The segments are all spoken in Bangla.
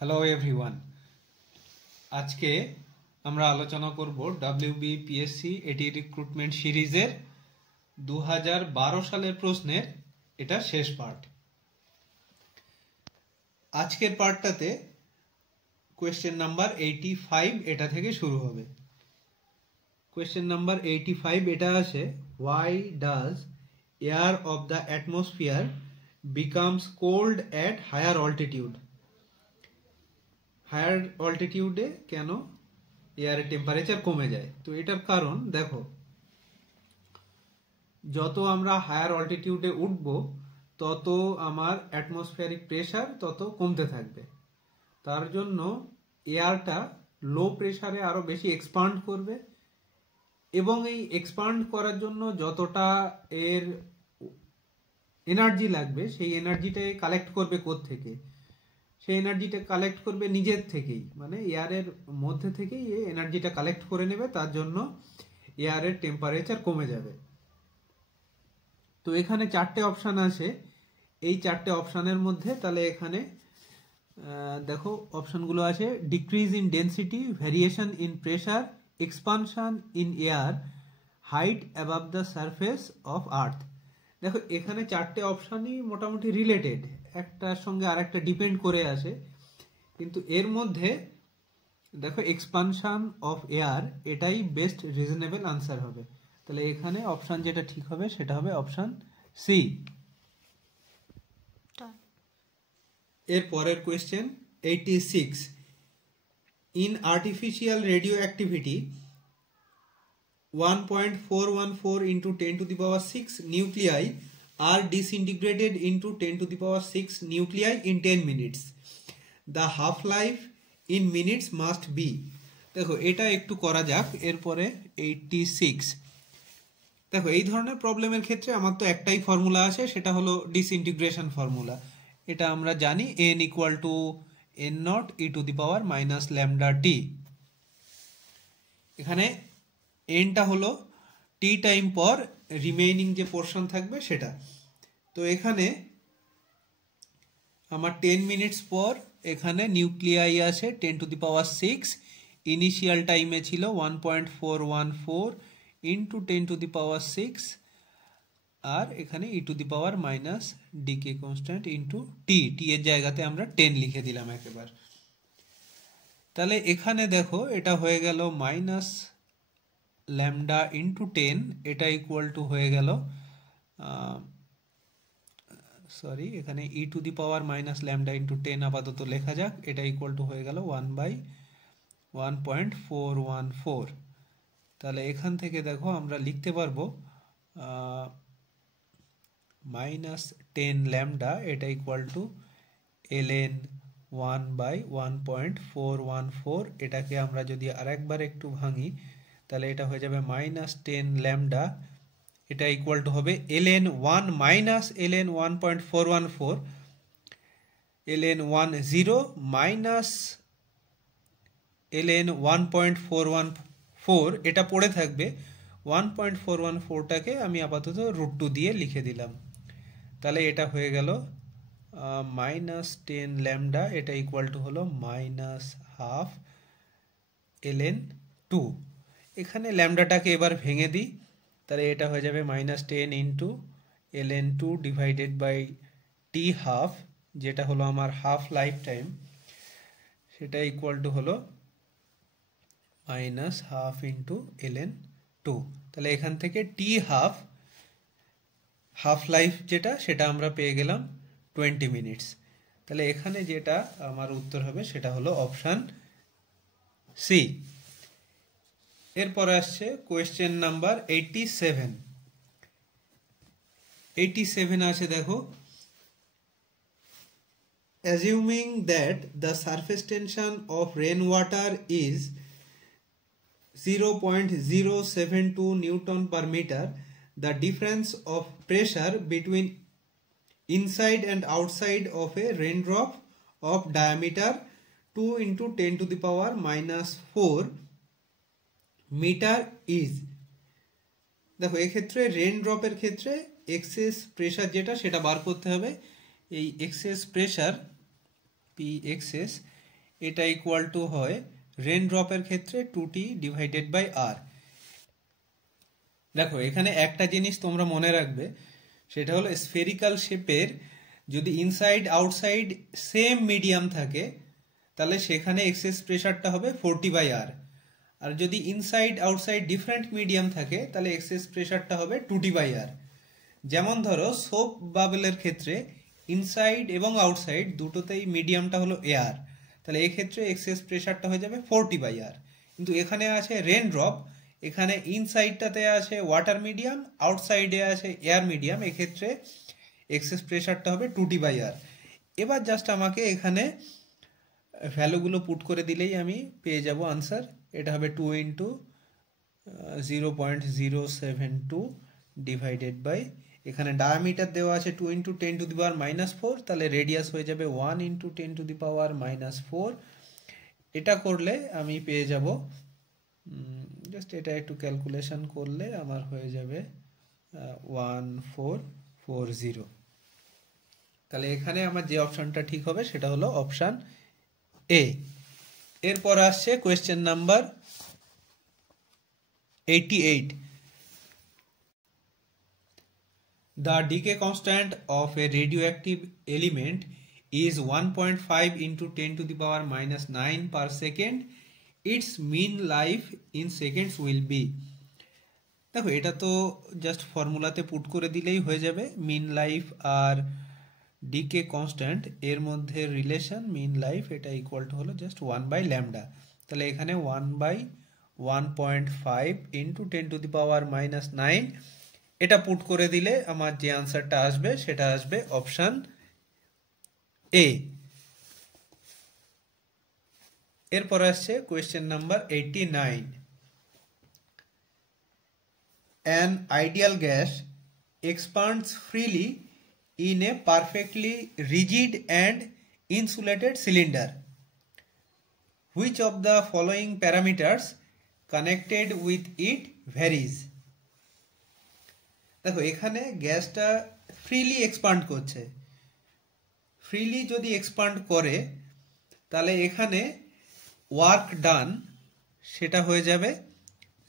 হ্যালো এভরিওয়ান, আজকে আমরা আলোচনা করব WBPSC এটি রিক্রুটমেন্ট সিরিজের 2012 সালের প্রশ্নের এটা শেষ পার্ট। আজকের পার্টটাতে কোয়েশ্চেন নাম্বার 85 এটা থেকে শুরু হবে। কোয়েশ্চেন নাম্বার 85 এটা আছে, why does air of the atmosphere becomes cold at higher altitude? Higher অল্টিটিউডে কেন এয়ারের টেম্পারেচার কমে যায়? তো এটার কারণ দেখো, যত আমরা হায়ার অল্টিটিউডে উঠব তত আমার অ্যাটমসফিয়ারিক প্রেসার তত কমতে থাকবে। তার জন্য এয়ারটা লো প্রেসারে আরো বেশি এক্সপান্ড করবে এবং এই এক্সপান্ড করার জন্য যতটা এর এনার্জি লাগবে সেই এনার্জিটাই কালেক্ট করবে কোত্থেকে? সেই এনার্জিটা কালেক্ট করবে নিজের থেকেই, মানে এয়ারের মধ্যে থেকেই এই এনার্জিটা কালেক্ট করে নেবে। তার জন্য এয়ারের টেম্পারেচার কমে যাবে। তো এখানে চারটে অপশান আছে। এই চারটে অপশানের মধ্যে তাহলে এখানে দেখো অপশানগুলো আছে, decrease in density, variation in pressure, expansion in air, height above the surface of earth. দেখো এখানে চারটে অপশানই মোটামুটি রিলেটেড, একটার সঙ্গে আরেকটা ডিপেন্ড করে আছে, কিন্তু এর মধ্যে দেখো এক্সপানশন অফ এয়ার এটাই বেস্ট রিজনেবল আনসার হবে। তাহলে এখানে অপশান যেটা ঠিক হবে সেটা হবে অপশান সি। এর পরের question 86, in artificial radioactivity 1.414 into 10 to the power 6 nuclei are disintegrated into 10 to the power 6 nuclei in 10 minutes. The half-life in minutes must be. দেখো এটা একটু করা যাক। এরপরে 86, দেখো এই ধরনের প্রবলেমের ক্ষেত্রে আমার তো একটাই ফর্মুলা আছে, সেটা হলো ডিসইন্টিগ্রেশন ফর্মুলা। এটা আমরা জানি, n equal to n naught e to the power minus lambda t। এখানে এনটা হলো টি টাইম পর রিমেইনিং যে পোর্শন থাকবে সেটা। তো এখানে আমার 10 মিনিটস পর এখানে নিউক্লিয়াই আছে 10 টু দি পাওয়ার 6, ইনিশিয়াল টাইমে ছিল 1.414 ইন্টু 10 টু দি পাওয়ার 6, আর এখানে e to the power minus decay constant into t, t এর জায়গাতে আমরা 10 লিখে দিলাম একেবারে। তাহলে এখানে দেখো এটা হয়ে গেল মাইনাস ল্যামডা ইন্টু 10, এটা ইকুয়াল টু হয়ে গেল এখানে e to the power minus lambda into 10 আপাতত লেখা যাক, এটা ইকুয়াল টু হয়ে গেল 1/1.414। তাহলে এখান থেকে দেখো আমরা লিখতে পারবো মাইনাস 10 ল্যামডা, এটা ইকুয়াল টু ln 1/1.414। এটাকে আমরা যদি আরেকবার একটু ভাঙি তাহলে এটা হয়ে যাবে মাইনাস 10 ল্যামডা, এটা ইকুয়াল টু হবে ln 1 minus ln 1.414, ln 10 minus ln 1.414, এটা পড়ে থাকবে। 1.414টাকে আমি আপাতত √2 দিয়ে লিখে দিলাম। তাহলে এটা হয়ে গেল মাইনাস 10 ল্যামডা, এটা ইকুয়াল টু হলো মাইনাস হাফ ln 2। এখানে ল্যামডাটাকে এবার ভেঙে দিই, তাহলে এটা হয়ে যাবে minus 10 into ln 2 divided by T half, যেটা হলো আমার হাফ লাইফ টাইম, সেটা ইকুয়াল টু হলো মাইনাস হাফ ইন্টু ln 2। তাহলে এখান থেকে টি হাফ, হাফ লাইফ যেটা সেটা আমরা পেয়ে গেলাম 20 মিনিটস। তাহলে এখানে যেটা আমার উত্তর হবে সেটা হলো অপশান সি। এরপরে আসছে কোয়েশ্চেন নাম্বার 87। 87 আছে দেখো, assuming that the surface tension of rain water is 0.072 newton per metre, the difference of pressure between inside and outside of a raindrop of diameter 2 into 10 to the power minus 4 meter is। দেখো এক্ষেত্রে রেন ড্রপের ক্ষেত্রে এক্সেস প্রেসার যেটা সেটা বার করতে হবে। এই এক্সেস প্রেসার পি এক্সেস, এটা ইকুয়াল টু হয় রেন ড্রপের ক্ষেত্রে 2t ডিভাইডেড বাই r। দেখো এখানে একটা জিনিস তোমরা মনে রাখবে, সেটা হলো স্ফেরিক্যাল শেপের যদি ইনসাইড আউটসাইড সেম মিডিয়াম থাকে তাহলে সেখানে এক্সেস প্রেশারটা হবে 40/r, আর যদি ইনসাইড আউটসাইড ডিফারেন্ট মিডিয়াম থাকে তাহলে এক্সেস প্রেশারটা হবে 2t/r। যেমন ধরো সোপ বাবলের ক্ষেত্রে ইনসাইড এবং আউটসাইড দুটোতেই মিডিয়ামটা হলো এয়ার, তাহলে এই ক্ষেত্রে এক্সেস প্রেশারটা হয়ে যাবে 40/r। কিন্তু এখানে আছে রেন ড্রপ, এখানে ইনসাইডটাতে আছে ওয়াটার মিডিয়াম, আউটসাইডে আছে এয়ার মিডিয়াম, এক্ষেত্রে এক্সেস প্রেশারটা হবে 2t/r। এবার জাস্ট আমাকে এখানে ভ্যালুগুলো পুট করে দিলেই আমি পেয়ে যাব আনসার। এটা হবে 2 × 0.072 ডিভাইডেড বাই, এখানে ডায়ামিটার দেওয়া আছে 2 × 10⁻⁻⁴, তাহলে রেডিয়াস হয়ে যাবে 1 × 10⁻⁻⁴। এটা করলে আমি পেয়ে যাব, জাস্ট এটা একটু ক্যালকুলেশন করলে আমার হয়ে যাবে 1440। তাহলে এখানে আমার যে অপশনটা ঠিক হবে সেটা হলো অপশন এ। এরপর আসছে question number 88। The decay constant of a radioactive element is 1.5 × 10⁻⁹ per second. Its mean life in seconds will be। দেখো এটা তো জাস্ট ফর্মুলাতে পুট করে দিলেই হয়ে যাবে। মিন লাইফ আর ডিকে কনস্ট্যান্ট এর মধ্যে রিলেশন মিন লাইফ এটা ইকুয়াল টু হলো জাস্ট 1/λ। তাহলে এখানে 1/1.5 × 10⁻⁹ এটা পুট করে দিলে আমার যে আনসারটা আসবে সেটা আসবে অপশন এ। এরপর আসছে question number 89। An ideal gas expands freely in a perfectly rigid and insulated cylinder. Which of the following parameters connected with it varies? দেখো এখানে গ্যাসটা ফ্রিলি এক্সপান্ড করছে। ফ্রিলি যদি এক্সপান্ড করে তাহলে এখানে ওয়ার্ক ডান সেটা হয়ে যাবে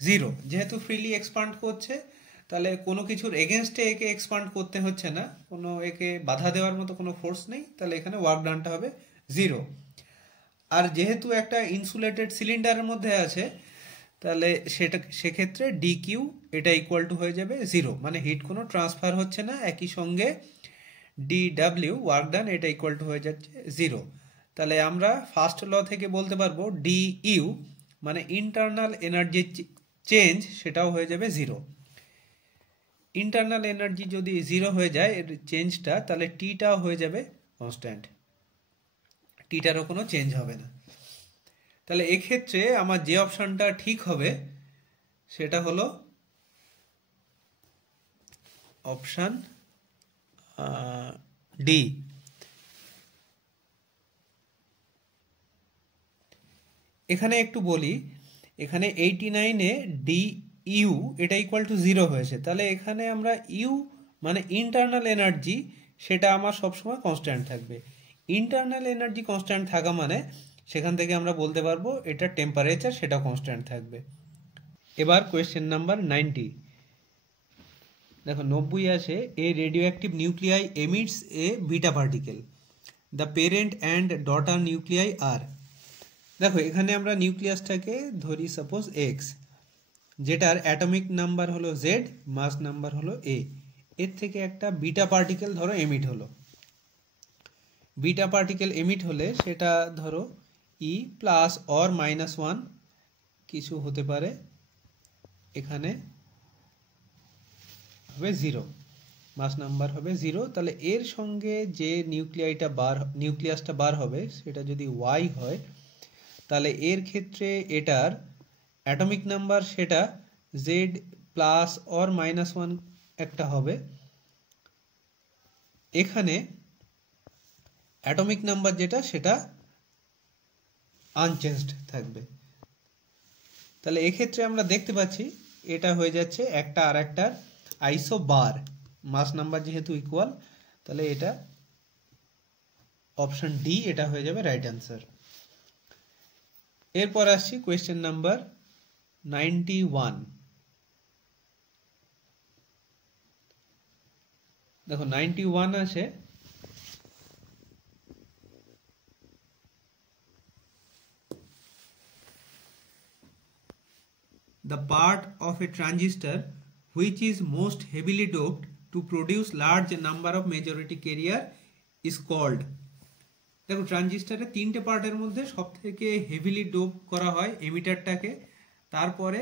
0। যেহেতু ফ্রিলি এক্সপান্ড করছে তাহলে কোনো কিছুর এগেনস্টে একে এক্সপান্ড করতে হচ্ছে না, কোনো একে বাধা দেওয়ার মতো কোনো ফোর্স নেই, তাহলে এখানে ওয়ার্ক ডানটা হবে 0। আর যেহেতু একটা ইনসুলেটেড সিলিন্ডারের মধ্যে আছে তাহলে সেক্ষেত্রে DQ এটা ইকুয়াল টু হয়ে যাবে 0, মানে হিট কোনো ট্রান্সফার হচ্ছে না। একই সঙ্গে DW ওয়ার্ক ডান এটা ইকুয়াল টু হয়ে যাচ্ছে 0। তাহলে আমরা ফার্স্ট ল থেকে বলতে পারবো DU মানে ইন্টারনাল এনার্জি চেঞ্জ সেটাও হয়ে যাবে 0। ইন্টারনাল এনার্জি যদি 0 হয়ে যায় এর চেঞ্জটা, তাহলে টিটাও হয়ে যাবে কনস্ট্যান্ট, টিটারও কোনো চেঞ্জ হবে না। তাহলে এক্ষেত্রে আমার যে অপশনটা ঠিক হবে সেটা হলো অপশন ডি। এখানে একটু বলি, এখানে 89-এ ডি ইউ এটা ইকুয়াল টু 0 হয়েছে, তাহলে এখানে আমরা ইউ মানে ইন্টারনাল এনার্জি সেটা আমার সবসময় কনস্ট্যান্ট থাকবে। ইন্টারনাল এনার্জি কনস্ট্যান্ট থাকা মানে সেখান থেকে আমরা বলতে পারবো এটা টেম্পারেচার সেটা কনস্ট্যান্ট থাকবে। এবার কোয়েশ্চেন নাম্বার 90। দেখো 90 আছে, a radioactive nuclei emits a beta particle, the parent and daughter nuclei আর। দেখো এখানে আমরা নিউক্লিয়াসটাকে ধরি সাপোজ এক্স, যেটার অ্যাটমিক নাম্বার হলো জেড, মাস নাম্বার হলো এ। এর থেকে একটা বিটা পার্টিকেল ধরো এমিট হলো। বিটা পার্টিকেল এমিট হলে সেটা ধরো ই প্লাস অর -1 কিছু হতে পারে, এখানে হবে 0, মাস নাম্বার হবে 0। তাহলে এর সঙ্গে যে নিউক্লিয়াসটা বার হবে সেটা যদি ওয়াই হয় তাহলে এর ক্ষেত্রে এটার অ্যাটমিক নাম্বার সেটা জেড প্লাস অর -1 একটা হবে। এখানে অ্যাটমিক নাম্বার যেটা সেটা আনচেঞ্জড থাকবে। তাহলে এক্ষেত্রে আমরা দেখতে পাচ্ছি এটা হয়ে যাচ্ছে একটা আর একটার আইসো বার, মাস নাম্বার যেহেতু ইকুয়াল, তাহলে এটা অপশন ডি এটা হয়ে যাবে রাইট অ্যান্সার। এরপর আসছি কোয়েশ্চেন নাম্বার 91। দেখো 91 আছে the part of a transistor which is most heavily doped to produce large number of majority carrier is called। দেখো ট্রানজিস্টারে তিনটে পার্টের মধ্যে সবথেকে হেভিলি ডোপ করা হয় এমিটারটাকে, তারপরে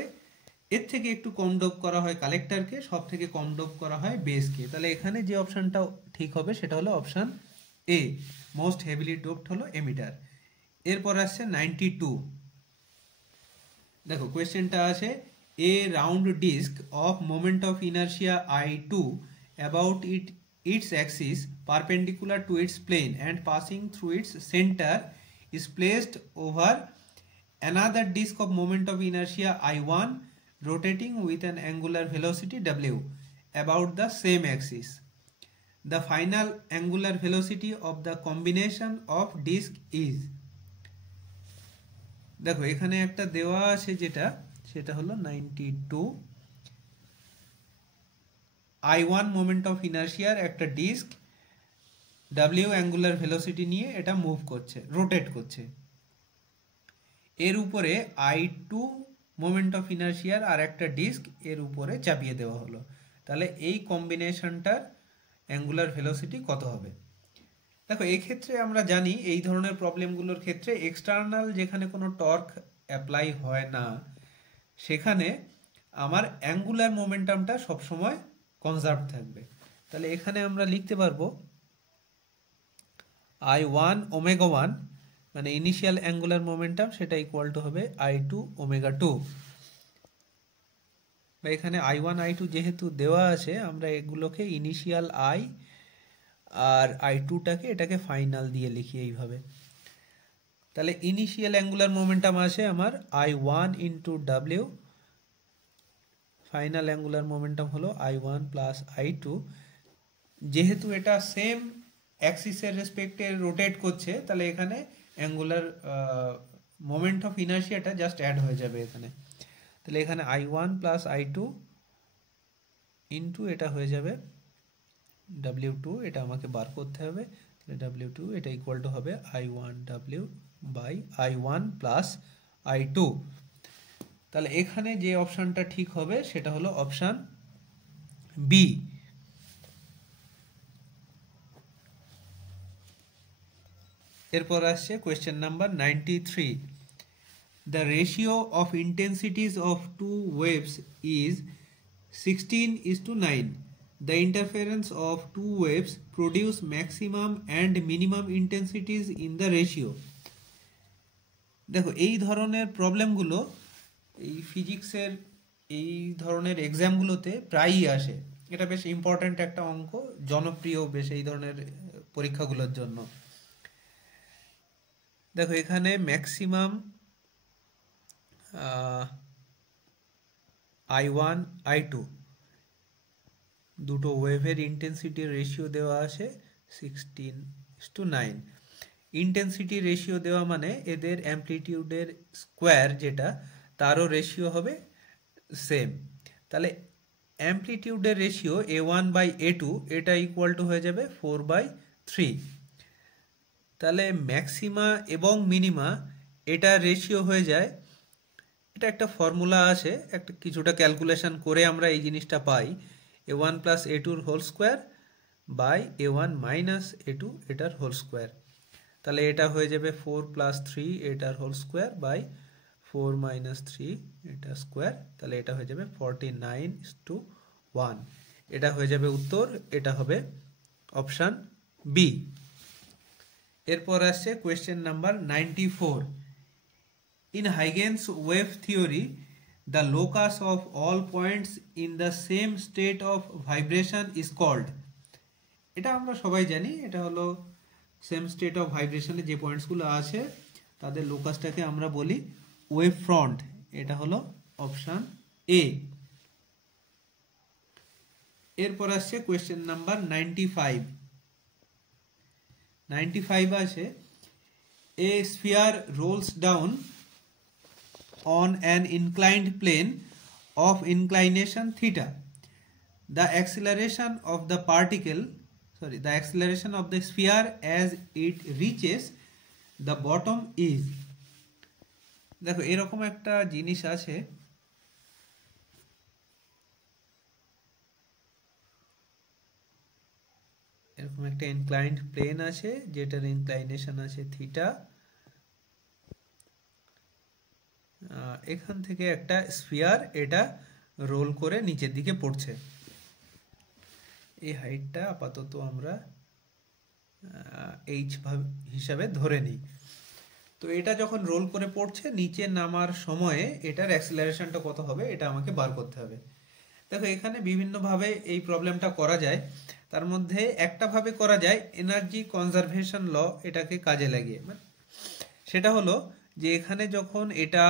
এর থেকে একটু কম ডোপ করা হয় কালেক্টরকে, সব থেকে কম ডোপ করা হয় বেসকে। তাহলে এখানে যে অপশনটা ঠিক হবে সেটা হলো option A, most heavily doped হলো এমিটার। এরপর আসছে 92। দেখো কোয়েশ্চেনটা আছে a round disc of moment of inertia I2 about its axis perpendicular to its plane and passing through its center is placed over another disk of moment of inertia I1 rotating with an angular velocity W about the same axis. The final angular velocity of the combination of disk is। দেখো এখানে একটা দেওয়া আছে সেটা হলো 92 I1 মোমেন্ট অফ ইনার্শিয়ার একটা ডিস্ক W অ্যাঙ্গুলার ভেলোসিটি নিয়ে এটা মুভ করছে, রোটেট করছে। এর উপরে I2 মোমেন্ট অফ ইনার্শিয়ার আর একটা ডিস্ক এর উপরে চাপিয়ে দেওয়া হলো। তাহলে এই কম্বিনেশনটার অ্যাঙ্গুলার ভেলোসিটি কত হবে? দেখো এই ক্ষেত্রে আমরা জানি এই ধরনের প্রবলেমগুলোর ক্ষেত্রে এক্সটার্নাল যেখানে কোনো টর্ক অ্যাপ্লাই হয় না সেখানে আমার অ্যাঙ্গুলার মোমেন্টামটা সবসময় কনজার্ভ থাকবে। তাহলে এখানে আমরা লিখতে পারবো I1 ওমেগা 1 মানে ইনিশিয়াল অ্যাঙ্গুলার মোমেন্টাম সেটা ইকুয়াল টু হবে I2 ওমেগা 2। বা এখানে I1 I2 যেহেতু দেওয়া আছে আমরা এগুলোকে ইনিশিয়াল I আর I2টাকে এটাকে ফাইনাল দিয়ে লিখি এইভাবে। তাহলে ইনিশিয়াল অ্যাঙ্গুলার মোমেন্টাম আছে আমার I1 into W, final angular momentum হলো I1 প্লাস I2। যেহেতু এটা সেম অ্যাক্সিসের রেসপেক্টে রোটেট করছে তাহলে এখানে অ্যাঙ্গুলার মোমেন্ট অফ ইনার্শিয়াটা জাস্ট অ্যাড হয়ে যাবে এখানে। তাহলে এখানে I1 প্লাস I2 ইন্টু এটা হয়ে যাবে W2, এটা আমাকে বার করতে হবে। তাহলে W2 এটা ইকুয়াল টু হবে I1W by I1 plus I2। তাহলে এখানে যে অপশনটা ঠিক হবে সেটা হলো অপশন বি। এরপর আসছে question number 93। The ratio of intensities of two waves is 16:9. The interference of two waves produce maximum and minimum intensities in the ratio। দেখো এই ধরনের প্রবলেমগুলো এই ফিজিক্সের এই ধরনের এক্সামগুলোতে প্রায়ই আসে। এটা বেশ ইম্পর্ট্যান্ট একটা অঙ্ক, জনপ্রিয় বেশ এই ধরনের পরীক্ষাগুলোর জন্য। দেখো এখানে ম্যাক্সিমাম I1 I2 দুটো ওয়েভের ইন্টেন্সিটির রেশিও দেওয়া আছে 16:9। ইন্টেন্সিটি রেশিও দেওয়া মানে এদের অ্যামপ্লিটিউডের স্কোয়ার যেটা তারও রেশিও হবে সেম। তাহলে অ্যামপ্লিটিউডের রেশিও A1 বাই A2 এটা ইকুয়াল টু হয়ে যাবে 4/3। তাহলে ম্যাক্সিমা এবং মিনিমা এটা রেশিও হয়ে যায়, এটা একটা ফর্মুলা আছে, একটা কিছুটা ক্যালকুলেশন করে আমরা এই জিনিসটা পাই A1 plus A2 whole square by A1 minus A2 এটার হোল স্কোয়ার। তাহলে এটা হয়ে যাবে 4 প্লাস 3 এটার হোল স্কোয়ার বাই 4 মাইনাস 3 এটা স্কোয়ার। তাহলে এটা হয়ে যাবে 49:1। এটা হয়ে যাবে উত্তর, এটা হবে অপশান বি। এরপর আসছে question number 94। In Huygens wave theory, the locus of all points in the same state of vibration is called। এটা আমরা সবাই জানি, এটা হলো সেম স্টেট অফ ভাইব্রেশনে যে পয়েন্টসগুলো আছে তাদের লোকাসটাকে আমরা বলি ওয়েভ ফ্রন্ট। এটা হলো অপশান এ। এরপর আসছে কোয়েশ্চেন নাম্বার 95। 95 আছে a sphere rolls down on an inclined plane of inclination theta. The acceleration of the sphere as it reaches the bottom is. দেখো এরকম একটা জিনিস আছে, এরকম একটা ইনক্লাইন্ড প্লেন আছে যেটার ইনক্লাইনেশন আছে থিটা। এখান থেকে একটা স্ফিয়ার এটা রোল করে নিচের দিকে পড়ছে। এই হাইটটা আপাতত আমরা h হিসাবে ধরে নিই। তো এটা যখন রোল করে পড়ছে, নিচে নামার সময়ে এটার অ্যাক্সিলারেশনটা কত হবে এটা আমাকে বার করতে হবে। দেখো এখানে বিভিন্নভাবে এই প্রবলেমটা করা যায়। তার মধ্যে একটা ভাবে করা যায় এনার্জি কনজারভেশন ল এটাকে কাজে লাগিয়ে। সেটা হলো যে এখানে যখন এটা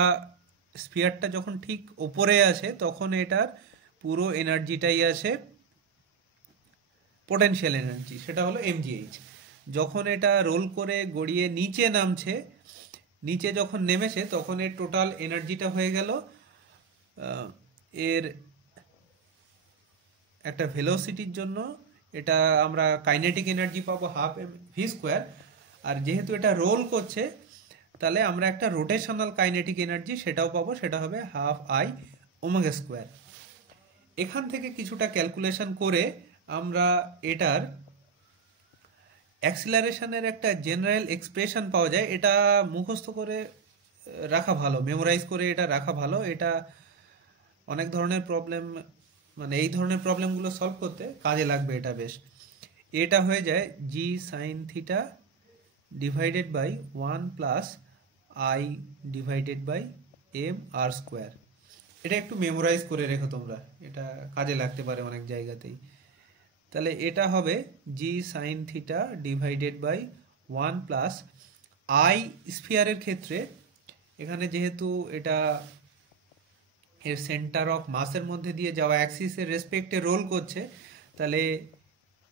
স্ফিয়ারটা যখন ঠিক ওপরে আছে তখন এটার পুরো এনার্জিটাই আছে পোটেনশিয়াল এনার্জি, সেটা হলো mgh। যখন এটা রোল করে গড়িয়ে নিচে নামছে, নিচে যখন নেমেছে তখন এর টোটাল এনার্জিটা হয়ে গেল এর একটা ভেলোসিটির জন্য এটা আমরা কাইনেটিক এনার্জি পাবো হাফ ভি স্কোয়ার, আর যেহেতু এটা রোল করছে তাহলে আমরা একটা রোটেশনাল কাইনেটিক এনার্জি সেটাও পাবো, সেটা হবে হাফ আই ওমেগা স্কোয়ার। এখান থেকে কিছুটা ক্যালকুলেশন করে আমরা এটার অ্যাক্সিলারেশনের একটা জেনারেল এক্সপ্রেশন পাওয়া যায়। এটা মুখস্থ করে রাখা ভালো, মেমোরাইজ করে এটা রাখা ভালো। এটা অনেক ধরনের প্রবলেম, মানে এই ধরনের প্রবলেমগুলো সলভ করতে কাজে লাগবে এটা বেশ। এটা হয়ে যায় G sine theta divided by 1 plus I divided by M R square. এটা একটু মেমোরাইজ করে রেখো তোমরা, এটা কাজে লাগতে পারে অনেক জায়গাতেই। তাহলে এটা হবে g sine theta divided by 1 plus I স্ফিয়ারের ক্ষেত্রে এখানে যেহেতু এটা এর সেন্টার অফ মাসের মধ্যে দিয়ে যাওয়া অ্যাক্সিসের রেসপেক্টে রোল করছে, তাহলে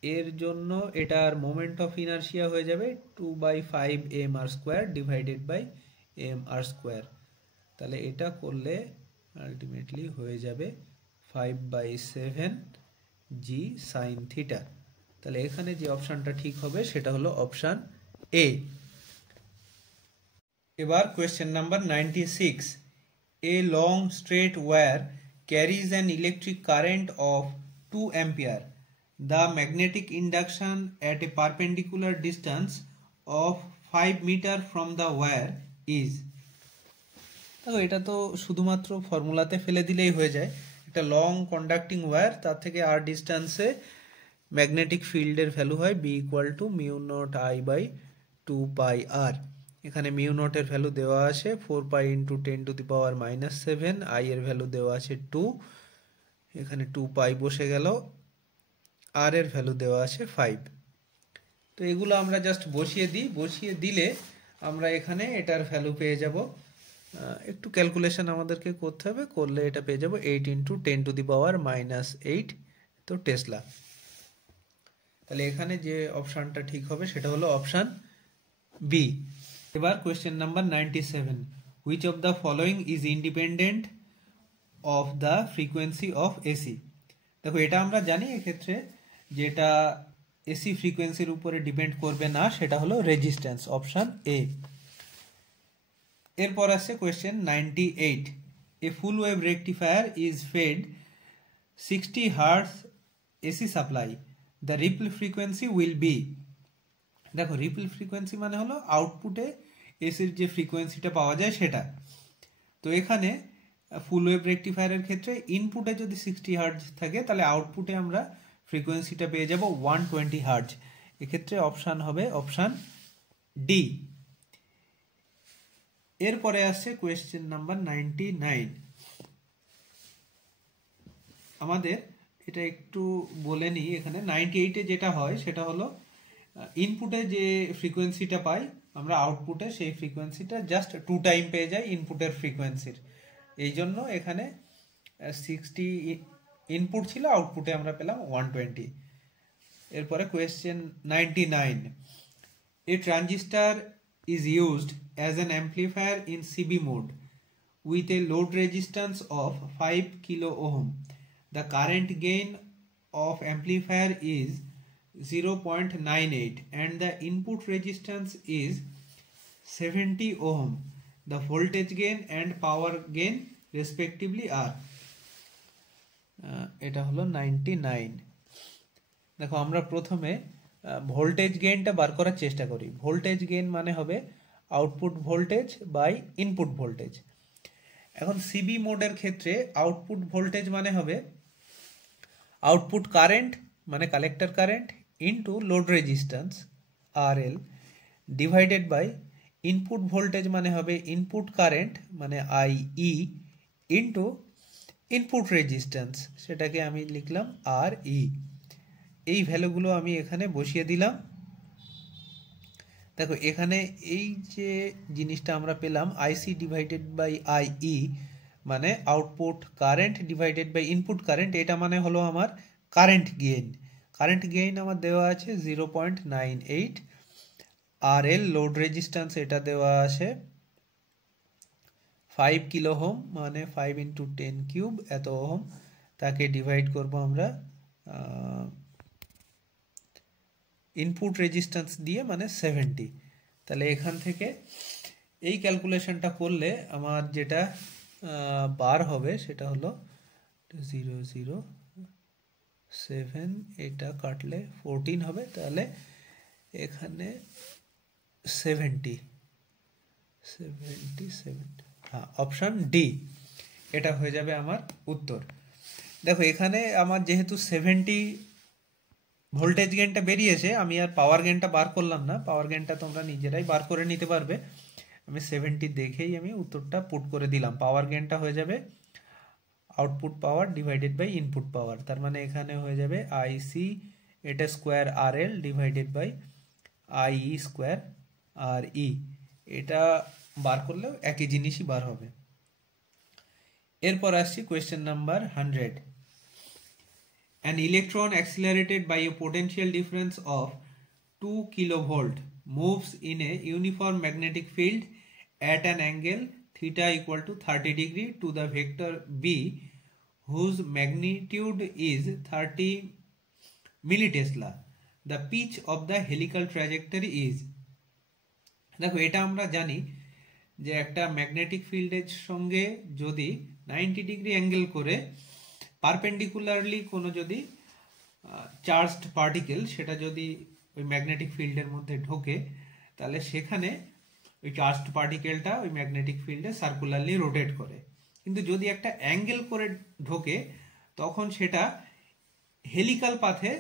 এর জন্য এটার মোমেন্ট অফ ইনার্শিয়া হয়ে যাবে 2/5 M R square divided by M R square. তাহলে এটা করলে আলটিমেটলি হয়ে যাবে 5/7 জি সাইন থিটা। তাহলে এখানে যে অপশানটা ঠিক হবে সেটা হলো অপশান এ। এবার question number 96। A long straight wire carries an electric current of 2 ampere. The magnetic induction at a perpendicular distance of 5 meter from the wire is. দেখো এটা তো শুধুমাত্র ফর্মুলাতে ফেলে দিলেই হয়ে যায়। একটা লং কন্ডাক্টিং ওয়্যার, তার থেকে আর ডিস্টেন্সে ম্যাগনেটিক ফিল্ডের ভ্যালু হয় B equal to mu naught I by 2 pi R. এখানে মিউ নটের ভ্যালু দেওয়া আছে 4 পাই ইন্টু 10⁻⁷, আই এর ভ্যালু দেওয়া আছে 2, এখানে 2 পাই বসে গেল, আর এর ভ্যালু দেওয়া আছে 5। তো এগুলো আমরা জাস্ট বসিয়ে দিই, বসিয়ে দিলে আমরা এখানে এটার ভ্যালু পেয়ে যাব। একটু ক্যালকুলেশন আমাদেরকে করতে হবে, করলে এটা পেয়ে যাব 8 ইন্টু 10⁻⁸ তো টেসলা। তাহলে এখানে যে অপশানটা ঠিক হবে সেটা হলো অপশান বি। এবার question number 97। Which of the following is independent of the frequency of AC. দেখো এটা আমরা জানি এক্ষেত্রে যেটা এসি ফ্রিকোয়েন্সির উপরে ডিপেন্ড করবে না সেটা হলো রেজিস্ট্যান্স, অপশান এ। এরপর আসছে question 98। A full wave rectifier is fed 60 hertz AC supply, the ripple frequency will be. দেখো রিপল ফ্রিকোয়েন্সি মানে হলো আউটপুটে এসির যে ফ্রিকোয়েন্সিটা পাওয়া যায় সেটা। তো এখানে ফুল ওয়েভ রেকটিফায়ারের ক্ষেত্রে ইনপুটে যদি 60 হার্টজ থাকে তাহলে আউটপুটে আমরা ফ্রিকোয়েন্সিটা পেয়ে যাব 120 হার্টজ। এক্ষেত্রে অপশান হবে অপশান ডি। এরপরে আসছে কোয়েশ্চেন নাম্বার 99। আমাদের এটা একটু বলে নিই, এখানে 98-এ যেটা হয় সেটা হলো ইনপুটে যে ফ্রিকোয়েন্সিটা পাই আমরা আউটপুটে সেই ফ্রিকোয়েন্সিটা জাস্ট 2 টাইম পেয়ে যাই ইনপুটের ফ্রিকোয়েন্সির। এই জন্য এখানে 60 ইনপুট ছিল, আউটপুটে আমরা পেলাম 120। এরপরে question 99। A transistor is used as an amplifier in CB mode, with a load resistance of 5 kilo ohm. The current gain of amplifier is 0.98 and the input resistance is 70 ohm. The voltage gain and power gain respectively are এটা হলো 99। দেখো আমরা প্রথমে ভোল্টেজ গেইনটা বার করার চেষ্টা করি। ভোল্টেজ গেইন মানে হবে output voltage by input voltage. এখন সিবি মোডের ক্ষেত্রে আউটপুট ভোল্টেজ মানে হবে আউটপুট কারেন্ট মানে collector current into load resistance RL divided by input voltage মানে হবে ইনপুট কারেন্ট মানে আইই ইনটু ইনপুট রেজিস্ট্যান্স, সেটাকে আমি লিখলাম আর ই। এই ভ্যালুগুলো আমি এখানে বসিয়ে দিলাম। দেখো এখানে এই যে জিনিসটা আমরা পেলাম আইসি ডিভাইডেড বাই আইই মানে output current divided by input current, এটা মানে হলো আমার কারেন্ট গেইন। কারেন্ট গেইন আমার দেওয়া আছে 0.98। আর এল লোড রেজিস্ট্যান্স এটা দেওয়া আছে 5 কিলো ওহম মানে 5 ইন্টু 10 কিউব এত ওহম, তাকে ডিভাইড করব আমরা ইনপুট রেজিস্ট্যান্স দিয়ে মানে 70। তাহলে এখান থেকে এই ক্যালকুলেশনটা করলে আমার যেটা বার হবে সেটা হলো 007, এটা কাটলে 14 হবে, তাহলে এখানে 77। হ্যাঁ, অপশন ডি এটা হয়ে যাবে আমার উত্তর। দেখো এখানে আমার যেহেতু 70 ভোল্টেজ গেইনটা বেরিয়েছে, আমি আর পাওয়ার গেইনটা বার করলাম না। পাওয়ার গেইনটা তোমরা নিজেরাই বার করে নিতে পারবে। আমি 70 দেখেই আমি উত্তরটা পুট করে দিলাম। পাওয়ার গেইনটা হয়ে যাবে output power divided by input power, তার মানে এখানে হয়ে যাবে আইসি এটা square R L divided by IE square R E. এটা বার করলেও একই জিনিসই বার হবে। এরপর আসছি question number 100। An electron accelerated by a potential difference of 2 kilovolt moves in a uniform magnetic field at an angle theta equal to 30 degree to the vector b whose magnitude is 30 millitesla. The pitch of the helical trajectory is। দেখো এটা আমরা জানি যে একটা ম্যাগনেটিক ফিল্ডের সঙ্গে যদি 90 ডিগ্রি অ্যাঙ্গেল করে পারপেন্ডিকুলারলি কোনো যদি চার্জড পার্টিকেল সেটা যদি ওই ম্যাগনেটিক ফিল্ডের মধ্যে ঢোকে, তাহলে সেখানে ওই চার্জড পার্টিকেলটা ওই ম্যাগনেটিক ফিল্ডে সার্কুলারলি রোটেট করে। কিন্তু যদি একটা অ্যাঙ্গেল করে ঢোকে তখন সেটা হেলিক্যাল পাথে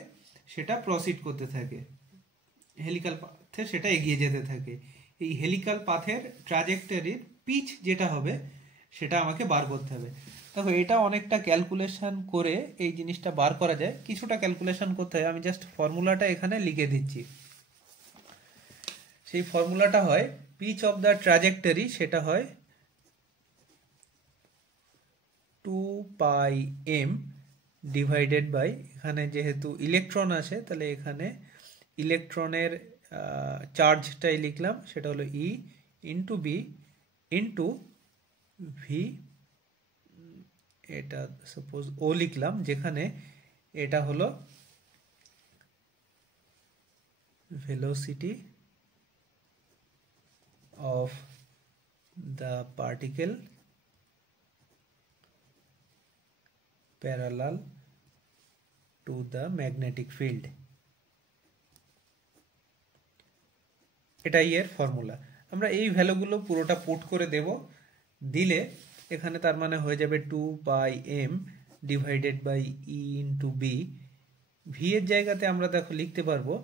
সেটা প্রসিড করতে থাকে, হেলিক্যাল পাথে সেটা এগিয়ে যেতে থাকে। এই হেলিক্যাল পাথের ট্র্যাজেক্টরির পিচ যেটা হবে সেটা আমাকে বার করতে হবে। দেখো এটা অনেকটা ক্যালকুলেশন করে এই জিনিসটা বার করা যায়, কিছুটা ক্যালকুলেশন করতে হয়। আমি জাস্ট ফর্মুলাটা এখানে লিখে দিচ্ছি। সেই ফর্মুলাটা হয় পিচ অফ দ্য ট্র্যাজেক্টরি, সেটা হয় 2 পাই এম ডিভাইডেড বাই, এখানে যেহেতু ইলেকট্রন আছে তাহলে এখানে ইলেকট্রনের চার্জটাই লিখলাম, সেটা হলো ই ইন্টু বি ইন্টু ভি, এটা সাপোজ ও লিখলাম, যেখানে এটা হলো velocity of the particle parallel to the magnetic field. এটাই এর ফর্মুলা। আমরা এই ভ্যালুগুলো পুরোটা পুট করে দেব, দিলে এখানে তার মানে হয়ে যাবে 2 pi m divided by e into B. V এর জায়গাতে আমরা দেখো লিখতে পারবো,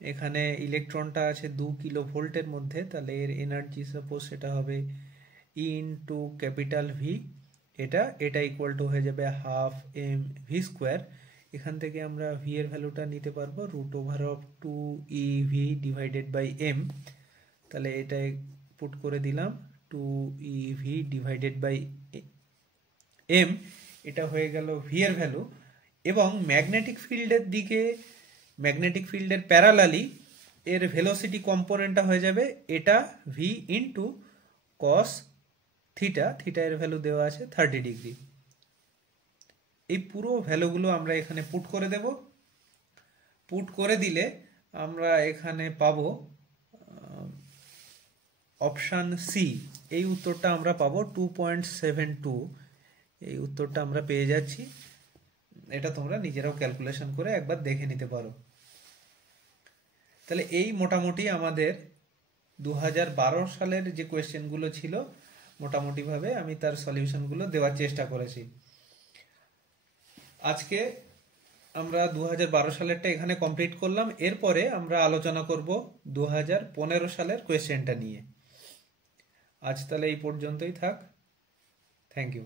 এখানে ইলেকট্রনটা আছে 2 কিলো ভোল্টের মধ্যে, তাহলে এর এনার্জি সাপোজ সেটা হবে ই ইন্টু ক্যাপিটাল ভি, এটা ইকুয়াল টু হয়ে যাবে হাফ এম ভি স্কোয়ার। এখান থেকে আমরা ভি এর ভ্যালুটা নিতে পারবো √2 e V divided by m, তাহলে এটা পুট করে দিলাম 2 e V divided by m, এটা হয়ে গেল ভি এর ভ্যালু। এবং ম্যাগনেটিক ফিল্ডের দিকে, ম্যাগনেটিক ফিল্ডের প্যারালালি এর ভেলোসিটি কম্পোনেন্টটা হয়ে যাবে এটা ভি ইন্টু কস থিটা এর ভ্যালু দেওয়া আছে 30 ডিগ্রি। এই পুরো ভ্যালুগুলো আমরা এখানে পুট করে দেব। পুট করে দিলে আমরা এখানে পাবো অপশান সি, এই উত্তরটা আমরা পাবো 2.72। এই উত্তরটা আমরা পেয়ে যাচ্ছি। এটা তোমরা নিজেরাও ক্যালকুলেশন করে একবার দেখে নিতে পারো। তাহলে এই মোটামুটি আমাদের 2012 সালের যে কোয়েশ্চেনগুলো ছিল মোটামুটিভাবে আমি তার সলিউশনগুলো দেওয়ার চেষ্টা করেছি। আজকে আমরা 2012 সালেরটা এখানে কমপ্লিট করলাম। এরপরে আমরা আলোচনা করব 2015 সালের কোয়েশ্চেনটা নিয়ে। আজ তাহলে এই পর্যন্তই থাক। Thank you.